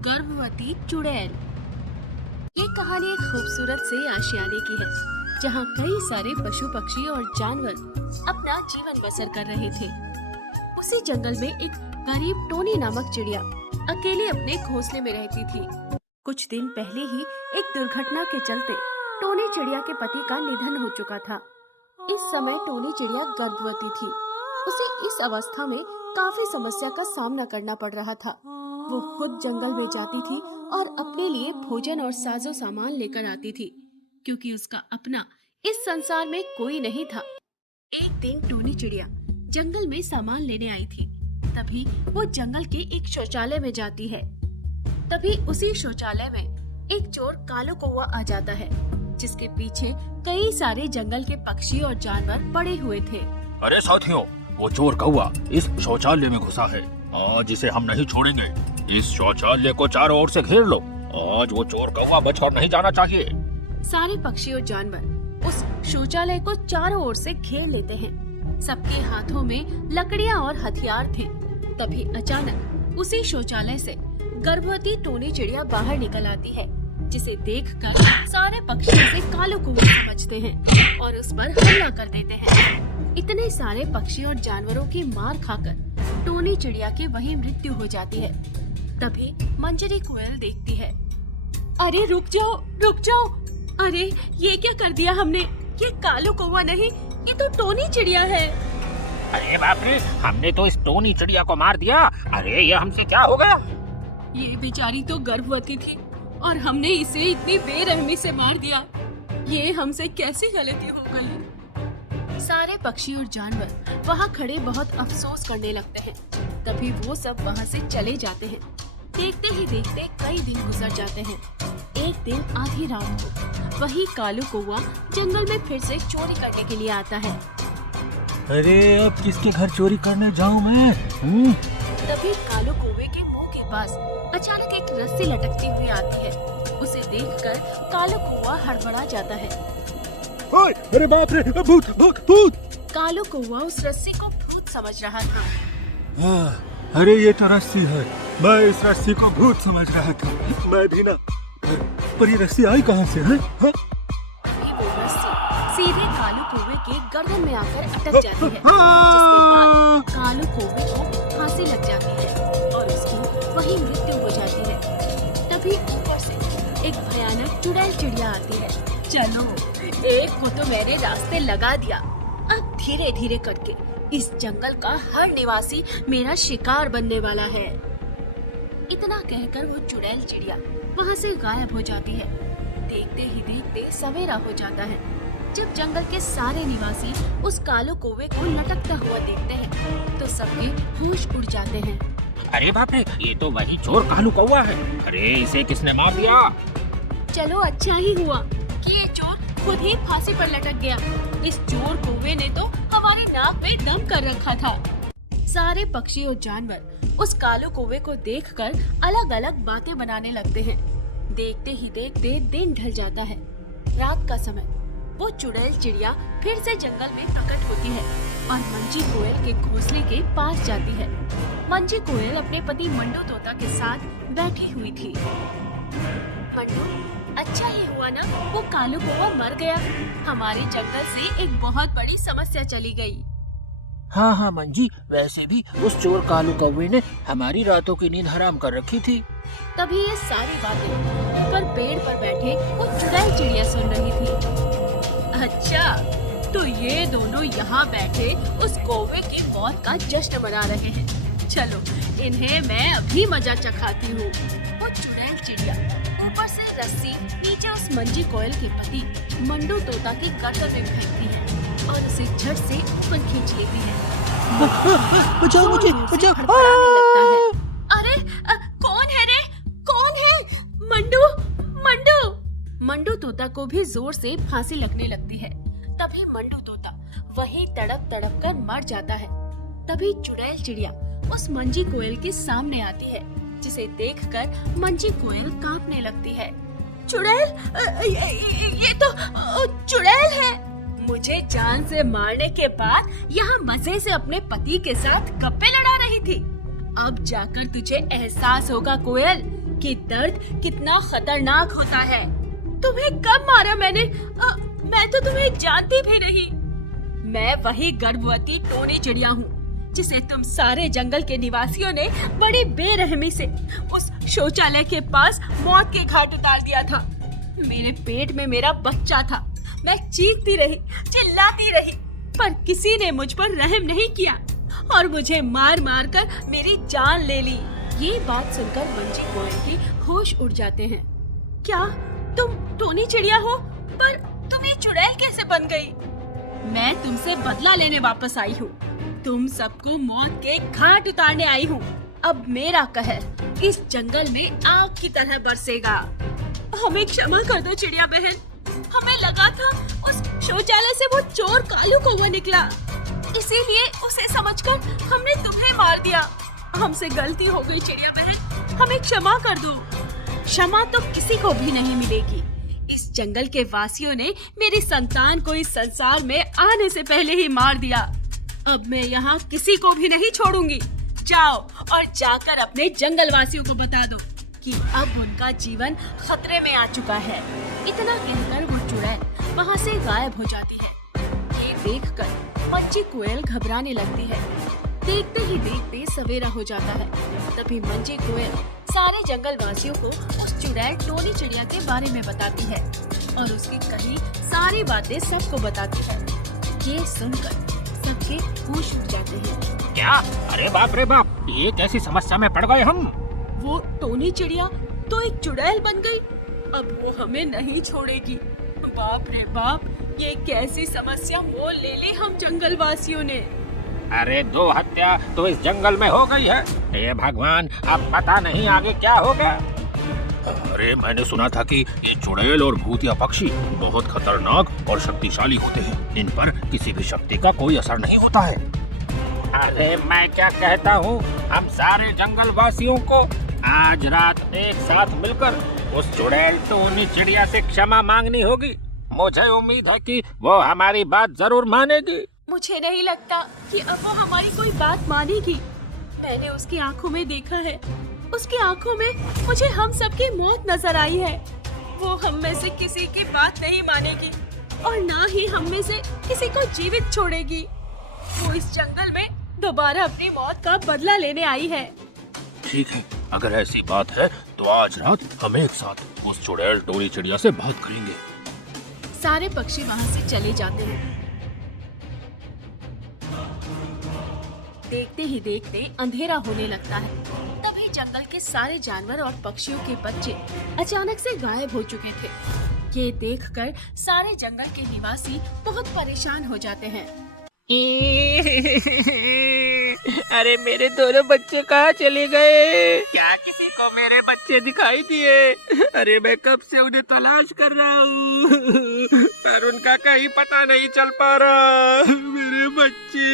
गर्भवती चुड़ैल। ये कहानी एक खूबसूरत से आशियाने की है, जहाँ कई सारे पशु पक्षी और जानवर अपना जीवन बसर कर रहे थे। उसी जंगल में एक गरीब टोनी नामक चिड़िया अकेली अपने घोंसले में रहती थी। कुछ दिन पहले ही एक दुर्घटना के चलते टोनी चिड़िया के पति का निधन हो चुका था। इस समय टोनी चिड़िया गर्भवती थी। उसे इस अवस्था में काफी समस्या का सामना करना पड़ रहा था। वो खुद जंगल में जाती थी और अपने लिए भोजन और साजो सामान लेकर आती थी, क्योंकि उसका अपना इस संसार में कोई नहीं था। एक दिन टोनी चिड़िया जंगल में सामान लेने आई थी। तभी वो जंगल के एक शौचालय में जाती है। तभी उसी शौचालय में एक चोर कालो कौवा आ जाता है, जिसके पीछे कई सारे जंगल के पक्षी और जानवर पड़े हुए थे। अरे साथियों, वो चोर कौवा इस शौचालय में घुसा है। आज इसे हम नहीं छोड़ेंगे। इस शौचालय को चारों ओर से घेर लो। आज वो चोर कौवा बचकर नहीं जाना चाहिए। सारे पक्षी और जानवर उस शौचालय को चारों ओर से घेर लेते हैं। सबके हाथों में लकड़ियां और हथियार थे। तभी अचानक उसी शौचालय से गर्भवती टोनी चिड़िया बाहर निकल आती है, जिसे देखकर सारे पक्षी उसे कालो कौवा समझते हैं और उस पर हमला कर देते हैं। इतने सारे पक्षी और जानवरों की मार खाकर टोनी चिड़िया की वहीं मृत्यु हो जाती है। तभी मंजरी कोयल देखती है। अरे रुक जाओ, रुक जाओ! अरे ये क्या कर दिया हमने? ये कालो कौवा नहीं, ये तो टोनी चिड़िया है। अरे बाप रे, हमने तो इस टोनी चिड़िया को मार दिया। अरे ये हमसे क्या हो गया? ये बेचारी तो गर्भवती थी और हमने इसे इतनी बेरहमी से मार दिया। ये हमसे कैसी गलती हो गई? सारे पक्षी और जानवर वहाँ खड़े बहुत अफसोस करने लगते हैं। तभी वो सब वहाँ से चले जाते हैं। देखते ही देखते कई दिन गुजर जाते हैं। एक दिन आधी रात को वही कालू कौवा जंगल में फिर से चोरी करने के लिए आता है। अरे अब किसके घर चोरी करने जाऊं मैं? तभी कालू कौवे के मुंह के पास अचानक एक रस्सी लटकती हुई आती है। उसे देखकर कालू कौवा हड़बड़ा जाता है। ओए, अरे बाप रे, भूत भूत भूत! कालू कौवा उस रस्सी को भूत समझ रहा था। अरे ये तो रस्सी है। मैं इस रस्सी को भूत समझ रहा था। मैं भी ना। पर ये रस्सी आई कहाँ से है? हाँ? वो रस्सी सीधे कालू कौवे के गर्दन में आकर अटक जाती है, जिसके बाद कालू कौवे को फांसी लग जाती है और उसकी वही मृत्यु हो जाती है। तभी ऊपर से एक भयानक चुड़ैल चिड़िया आती है। चलो, एक को तो मैंने रास्ते लगा दिया। अब धीरे धीरे करके इस जंगल का हर निवासी मेरा शिकार बनने वाला है। इतना कहकर वो चुड़ैल चिड़िया वहाँ से गायब हो जाती है। देखते ही देखते सवेरा हो जाता है। जब जंगल के सारे निवासी उस कालो कौवे को लटकता हुआ देखते हैं, तो सबके होश उड़ जाते हैं। अरे बाप रे, ये तो वही चोर कालू कौवा है। अरे इसे किसने मार दिया? चलो अच्छा ही हुआ कि ये चोर खुद ही फांसी पर लटक गया। इस चोर कौवे ने तो हमारी नाक में दम कर रखा था। सारे पक्षी और जानवर उस कालो कौवे को देखकर अलग अलग बातें बनाने लगते हैं। देखते ही देखते दिन ढल जाता है। रात का समय वो चुड़ैल चिड़िया फिर से जंगल में प्रकट होती है और मंजी कोयल के घोंसले के पास जाती है। मंजी कोयल अपने पति मंडू तोता के साथ बैठी हुई थी। मंडू, अच्छा ही हुआ ना वो कालू कौवा मर गया। हमारे जंगल से एक बहुत बड़ी समस्या चली गई। हाँ हाँ मंजी, वैसे भी उस चोर कालू कौवे ने हमारी रातों की नींद हराम कर रखी थी। तभी ये सारी बातें पर पेड़ पर बैठे वो चुड़ैल चिड़िया सुन रही थी। अच्छा, तो ये दोनों यहाँ बैठे उस कौवे की मौत का जश्न मना रहे हैं। चलो, इन्हें मैं अभी मजा चखाती हूँ। वो चुड़ैल चिड़िया ऊपर से रस्सी नीचे उस मंजी कोयल के पति मंडू तोता की गर्दन में फेंकती है और उसे झट से ऊपर खींच लेती है। बचाओ मुझे, बचाओ! अरे कौन है रे? कौन है? Mandu, mandu! मंडू तोता को भी जोर से फांसी लगने लगती है। तभी मंडू तोता वहीं तड़प तड़प कर मर जाता है। तभी चुड़ैल चिड़िया उस मंजी कोयल के सामने आती है, जिसे देखकर मंजी कोयल कांपने लगती है। चुड़ैल, ये तो चुड़ैल है। मुझे जान से मारने के बाद यहाँ मजे से अपने पति के साथ गप्पे लड़ा रही थी। अब जाकर तुझे एहसास होगा कोयल, कि दर्द कितना खतरनाक होता है। तुम्हें कब मारा मैंने? मैं तो तुम्हें जानती भी नहीं। मैं वही गर्भवती टोनी चिड़िया हूँ जिसे तुम सारे जंगल के निवासियों ने बड़ी बेरहमी से उस शौचालय के पास मौत के घाट उतार दिया था। मेरे पेट में मेरा बच्चा था। मैं चीखती रही, चिल्लाती रही, पर किसी ने मुझ पर रहम नहीं किया और मुझे मार मार कर मेरी जान ले ली। ये बात सुनकर मंजी कोयल की होश उड़ जाते हैं। क्या तुम टोनी चिड़िया हो? पर तुम ये चुड़ैल कैसे बन गई? मैं तुमसे बदला लेने वापस आई हूँ। तुम सबको मौत के घाट उतारने आई हूँ। अब मेरा कहर इस जंगल में आग की तरह बरसेगा। हमें क्षमा कर दो चिड़िया बहन। हमें लगा था उस शौचालय से वो चोर कालू कौवा निकला, इसीलिए उसे समझकर हमने तुम्हें मार दिया। हमसे गलती हो गई चिड़िया बहन, हमें क्षमा कर दो। क्षमा तो किसी को भी नहीं मिलेगी। इस जंगल के वासियों ने मेरी संतान को इस संसार में आने से पहले ही मार दिया। अब मैं यहाँ किसी को भी नहीं छोड़ूंगी। जाओ और जाकर अपने जंगल वासियों को बता दो कि अब उनका जीवन खतरे में आ चुका है। इतना कहकर वो चुड़ैल वहाँ से गायब हो जाती है। ये देखकर मंजी कोयल घबराने लगती है। देखते ही देखते सवेरा हो जाता है। तभी मंजी कोयल सारे जंगल वासियों को उस चुड़ैल टोनी चिड़िया के बारे में बताती है और उसकी कही सारी बातें सबको बताती है। ये सुनकर सबके होश उड़ जाते हैं। क्या? अरे बाप रे बाप, ये कैसी समस्या में पड़ गए हम। वो टोनी चिड़िया तो एक चुड़ैल बन गई। अब वो हमें नहीं छोड़ेगी। बाप रे बाप, ये कैसी समस्या मोल ले ली हम जंगल वासियों ने। अरे 2 हत्या तो इस जंगल में हो गई है। हे भगवान, अब पता नहीं आगे क्या होगा। अरे मैंने सुना था कि ये चुड़ैल और भूतिया पक्षी बहुत खतरनाक और शक्तिशाली होते हैं। इन पर किसी भी शक्ति का कोई असर नहीं होता है। अरे मैं क्या कहता हूँ, हम सारे जंगल वासियों को आज रात एक साथ मिलकर उस चुड़ैल टोनी चिड़िया से क्षमा मांगनी होगी। मुझे उम्मीद है कि वो हमारी बात जरूर मानेगी। मुझे नहीं लगता कि अब वो हमारी कोई बात मानेगी। मैंने उसकी आंखों में देखा है। उसकी आंखों में मुझे हम सबकी मौत नजर आई है। वो हम में से किसी की बात नहीं मानेगी और ना ही हम में से किसी को जीवित छोड़ेगी। वो इस जंगल में दोबारा अपनी मौत का बदला लेने आई है। ठीक है, अगर ऐसी बात है तो आज रात हम एक साथ उस चुड़ैल टोनी चिड़िया से बात करेंगे। सारे पक्षी वहाँ से चले जाते हैं। देखते ही देखते अंधेरा होने लगता है। तभी जंगल के सारे जानवर और पक्षियों के बच्चे अचानक से गायब हो चुके थे। ये देखकर सारे जंगल के निवासी बहुत परेशान हो जाते हैं। अरे मेरे दोनों बच्चे कहाँ चले गए? क्या किसी को मेरे बच्चे दिखाई दिए? अरे मैं कब से उन्हें तलाश कर रहा हूँ पर उनका कहीं पता नहीं चल पा रहा। मेरे बच्चे,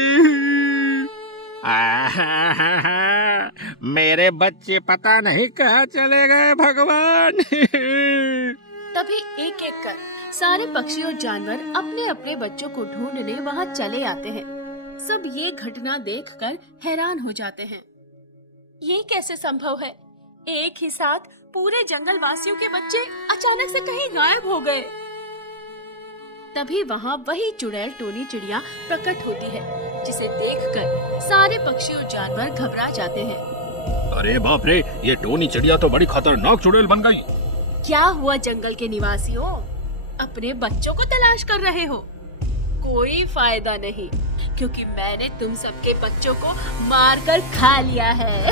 मेरे बच्चे पता नहीं कहाँ चले गए भगवान। तभी एक एक कर सारे पक्षी और जानवर अपने अपने बच्चों को ढूंढने वहाँ चले आते हैं। सब ये घटना देखकर हैरान हो जाते हैं। ये कैसे संभव है? एक ही साथ पूरे जंगल वासियों के बच्चे अचानक से कहीं गायब हो गए। तभी वहाँ वही चुड़ैल टोनी चिड़िया प्रकट होती है, जिसे देखकर सारे पक्षी और जानवर घबरा जाते हैं। अरे बाप रे, ये टोनी चिड़िया तो बड़ी खतरनाक चुड़ैल बन गई। क्या हुआ जंगल के निवासियों? अपने बच्चों को तलाश कर रहे हो? कोई फायदा नहीं, क्योंकि मैंने तुम सबके बच्चों को मारकर खा लिया है।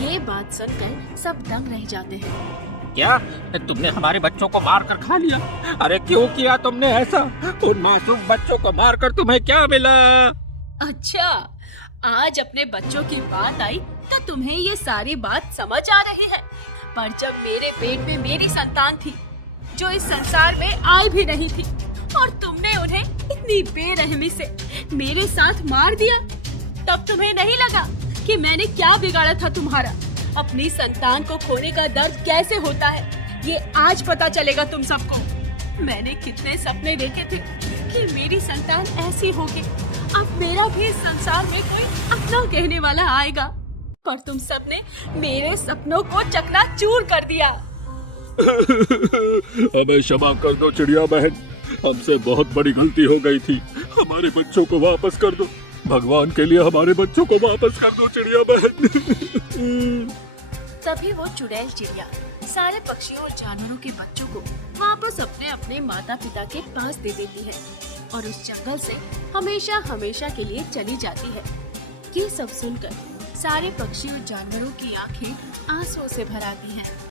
ये बात सुनकर सब दंग रह जाते हैं। क्या तुमने हमारे बच्चों को मारकर खा लिया? अरे क्यों किया तुमने ऐसा? उन मासूम बच्चों को मारकर तुम्हें क्या मिला? अच्छा, आज अपने बच्चों की बात आई तो तुम्हें ये सारी बात समझ आ रही है। पर जब मेरे पेट में मेरी संतान थी, जो इस संसार में आई भी नहीं थी, और तुमने उन्हें इतनी बेरहमी से मेरे साथ मार दिया, तब तुम्हें नहीं लगा कि मैंने क्या बिगाड़ा था तुम्हारा? अपनी संतान को खोने का दर्द कैसे होता है, ये आज पता चलेगा तुम सबको। मैंने कितने सपने देखे थे कि मेरी संतान ऐसी होगी, अब मेरा भी इस संसार में कोई अपना कहने वाला आएगा, पर तुम सबने मेरे सपनों को चकनाचूर कर दिया। हमें क्षमा कर दो चिड़िया बहन, हमसे बहुत बड़ी गलती हो गई थी। हमारे बच्चों को वापस कर दो, भगवान के लिए हमारे बच्चों को वापस कर दो चिड़िया बहन। तभी वो चुड़ैल चिड़िया सारे पक्षियों और जानवरों के बच्चों को वापस अपने अपने माता पिता के पास दे देती है और उस जंगल से हमेशा हमेशा के लिए चली जाती है। ये सब सुनकर सारे पक्षी और जानवरों की आंखें आंसुओं से भर आती हैं।